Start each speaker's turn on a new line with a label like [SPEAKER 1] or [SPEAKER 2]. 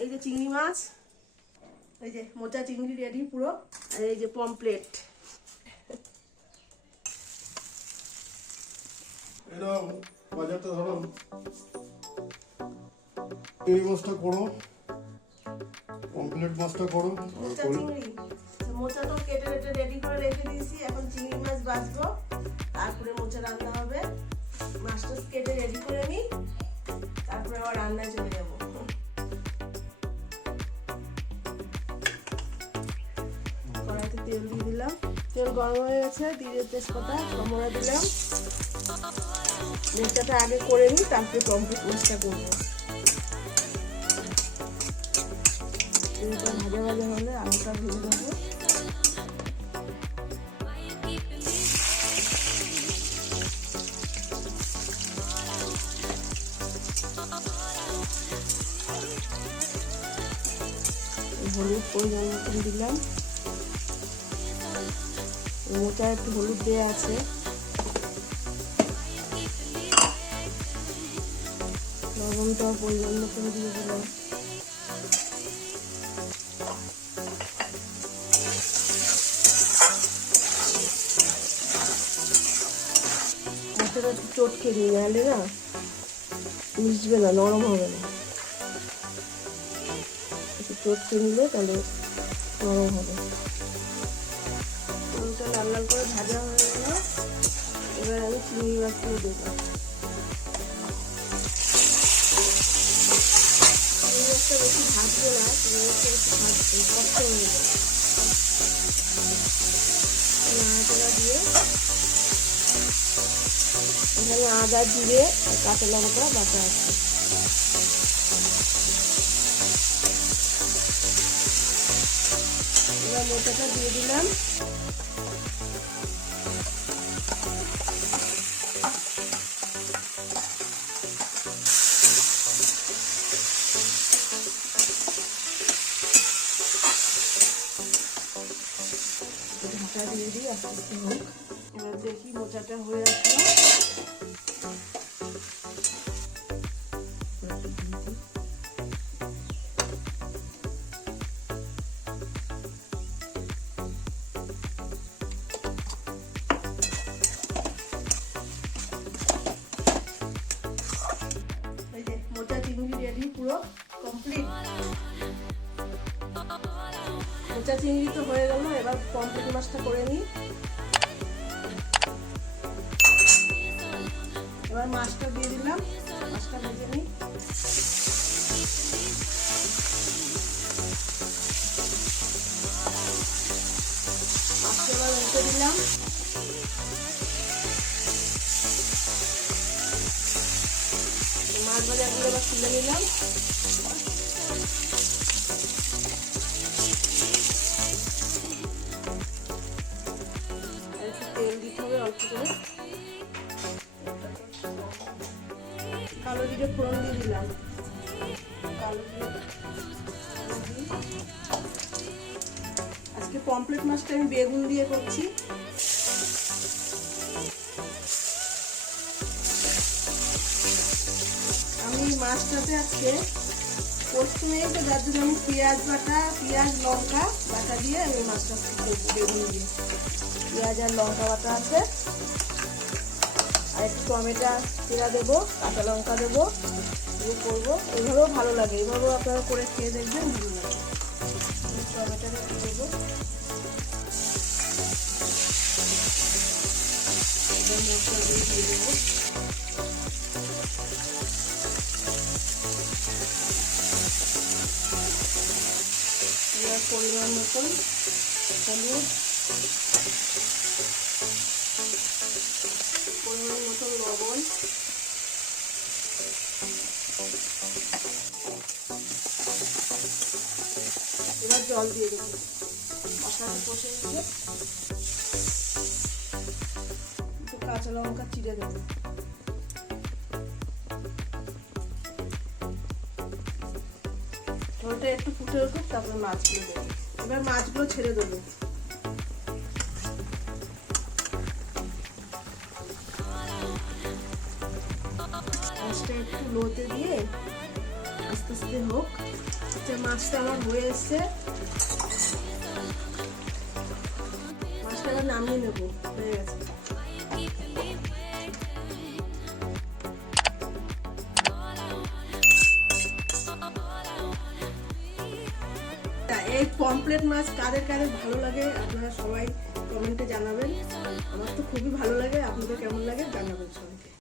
[SPEAKER 1] এই যে চিংড়ি মাছ এই যে মোচা চিংড়ি রেডি পুরো এই যে পমপ্লেট
[SPEAKER 2] বাজারটা ধরো এই মাছটা করো মাছটা করো
[SPEAKER 1] মোচা চিংড়ি তো মোচা তো কেটে কেটে রেডি তেল গরম হয়ে গেছে দিয়ে তেজপাতা সমরা দিলাম। মোচাটা আগে করে নিই, তারপরে কমপ্লিট মাছটা করব। ভাজা ভাজা হলে আলুটা ভেজে দেবো হলুদ পরিমাণ দিলাম। মোটা একটু হলুদ দেওয়া আছে। লবণটাও পরিমাণ মতন দিয়ে দিলাম। মশলাটা চটকে দিই নাহলে না মিশবে না, নরম হবে না। একটু চটকে নিলে তাহলে নরম হবে। লাল লাল করে ভাজা হয়ে গেল এবার আমি চিংড়ি মাছগুলো দেবো। চিংড়ি বেশি ভাজবে না, চিংড়ি মাছটা একটু ভাজবে, কষ্ট হয়ে দিয়ে এখানে আদা আর কাঁচা লঙ্কা বাটা আছে। এবার মোটাটা দিয়ে দিলাম। দিয়ে দিই আস্তে আস্তে হোক এবার দেখি মোচাটা হয়ে আসলো। পুরো কমপ্লিট। মোচা চিংড়ি তো হয়ে গেল, এবার পমপ্লেট মাছটা করে নিই। এবার মাছটা দিয়ে দিলাম, মাছটা ভেজে নিই। মাছটা এবার উল্টে দিলাম। মাছ এবার তুলে নিলাম। কালো জিরে ফোড়ন দিয়ে দিলাম। আজকে পমপ্লেট মাছটা আমি বেগুন দিয়ে করছি। আমি মাছটাতে আজকে প্রথমে তো যার জন্য আমি পেঁয়াজ বাটা, পেঁয়াজ লঙ্কা বাটা দিয়ে আমি মাছটা বেগুন দিয়ে পেঁয়াজ আর লঙ্কা বাটা আছে। একটু টমেটো পেঁয়া দেবো, কাঁচা লঙ্কা দেবো এগুলো করব। এভাবেও ভালো লাগে। এভাবেও আপনারা করে খেয়ে দেখবেন, ভালো লাগে। দেবো। দিয়ে দেবো। পরিমাণ মতন হলুদ জল দিয়ে দেবো মশলাটা কষে একটু কাঁচা লঙ্কা চিড়ে দেবো। ঝোলটা একটু ফুটে উঠুক, তারপরে মাছগুলো দেবো। এবার মাছগুলো ছেড়ে দেবো। মাছটা একটু লোতে দিয়ে আস্তে আস্তে হোক। আচ্ছা মাছটা আমার হয়ে এসছে। মাছটা নামিয়ে নেব। হয়ে গেছে। এই পমপ্লেট মাছ কাদের কাদের ভালো লাগে আপনারা সবাই কমেন্টে জানাবেন। আমার তো খুবই ভালো লাগে, আপনাদের কেমন লাগে জানাবেন সবাইকে